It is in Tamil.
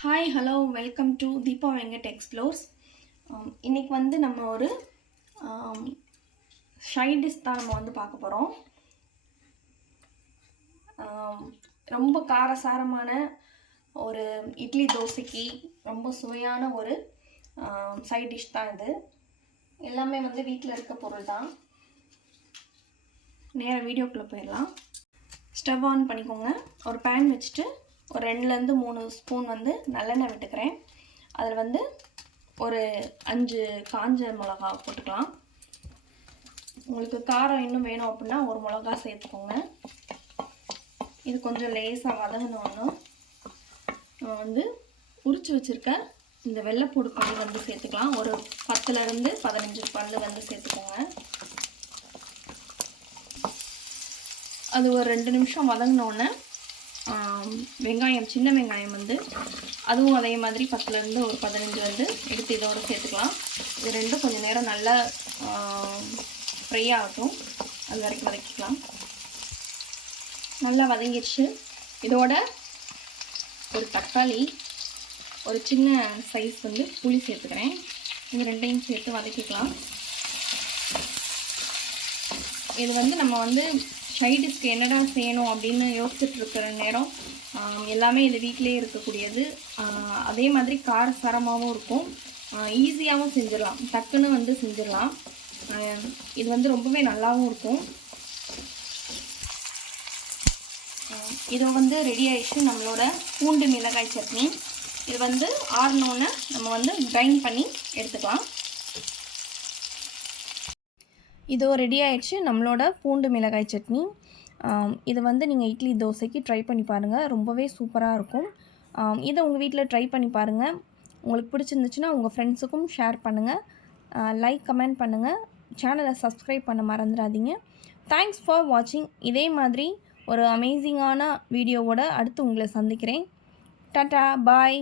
Hi hello welcome to Deepa Venkat explores. இன்றைக்கி வந்து நம்ம ஒரு சைட் டிஷ் தான் நம்ம வந்து பார்க்க போகிறோம். ரொம்ப காரசாரமான ஒரு இட்லி தோசைக்கு ரொம்ப சுவையான ஒரு சைட் டிஷ் தான் இது. எல்லாமே வந்து வீட்டில் இருக்க பொருள் தான். நேராக வீடியோக்குள்ளே போயிடலாம். ஸ்டவ் ஆன் பண்ணிக்கோங்க. ஒரு பேன் வச்சுட்டு ஒரு 2லேருந்து 3 ஸ்பூன் வந்து நல்லெண்ணெய் விட்டுக்கிறேன். அதில் வந்து ஒரு 5 காஞ்ச மிளகா போட்டுக்கலாம். உங்களுக்கு காரம் இன்னும் வேணும் அப்படின்னா ஒரு மிளகா சேர்த்துக்கோங்க. இது கொஞ்சம் லேசாக வதங்கினோன்னா நம்ம வந்து உரிச்சு வச்சுருக்க இந்த வெள்ளைப்பூடு பல் வந்து சேர்த்துக்கலாம். ஒரு 10லேருந்து 15 பல் வந்து சேர்த்துக்கோங்க. அது ஒரு 2 நிமிஷம் வதங்கினோன்னே வெங்காயம், சின்ன வெங்காயம் வந்து அதுவும் அதே மாதிரி 10லேருந்து ஒரு 15 வந்து எடுத்து இதோடு சேர்த்துக்கலாம். இது ரெண்டும் கொஞ்சம் நேரம் நல்லா ஃப்ரை ஆகட்டும், அது வரைக்கும் வதக்கிக்கலாம். நல்லா வதங்கிடுச்சு. இதோட ஒரு தக்காளி, ஒரு சின்ன சைஸ் வந்து புளி சேர்த்துக்கிறேன். இது ரெண்டையும் சேர்த்து வதக்கிக்கலாம். இது வந்து நம்ம வந்து சைடிஷ்க்கு என்னடா செய்யணும் அப்படின்னு யோசிச்சுட்டு இருக்கிற நேரம் எல்லாமே இது வீட்டிலே இருக்கக்கூடியது. அதே மாதிரி காரசாரமாகவும் இருக்கும், ஈஸியாகவும் செஞ்சிடலாம், டக்குன்னு வந்து செஞ்சிடலாம். இது வந்து ரொம்பவே நல்லாவும் இருக்கும். இது வந்து ரெடி ஆயிடுச்சு நம்மளோட பூண்டு மிளகாய் சட்னி. இது வந்து ஆறினோன்னு நம்ம வந்து கிரைண்ட் பண்ணி எடுத்துக்கலாம். இதோ ரெடி ஆயிடுச்சு நம்மளோட பூண்டு மிளகாய் சட்னி. இதை வந்து நீங்கள் இட்லி தோசைக்கு ட்ரை பண்ணி பாருங்கள், ரொம்பவே சூப்பராக இருக்கும். இதை உங்கள் வீட்டில் ட்ரை பண்ணி பாருங்கள். உங்களுக்கு பிடிச்சிருந்துச்சுன்னா உங்கள் ஃப்ரெண்ட்ஸுக்கும் ஷேர் பண்ணுங்கள், லைக் கமெண்ட் பண்ணுங்கள், சேனலை சப்ஸ்கிரைப் பண்ண மறந்துடாதீங்க. தேங்க்ஸ் ஃபார் வாட்சிங். இதே மாதிரி ஒரு அமேசிங்கான வீடியோவோட அடுத்து உங்களை சந்திக்கிறேன். டாடா, பாய்.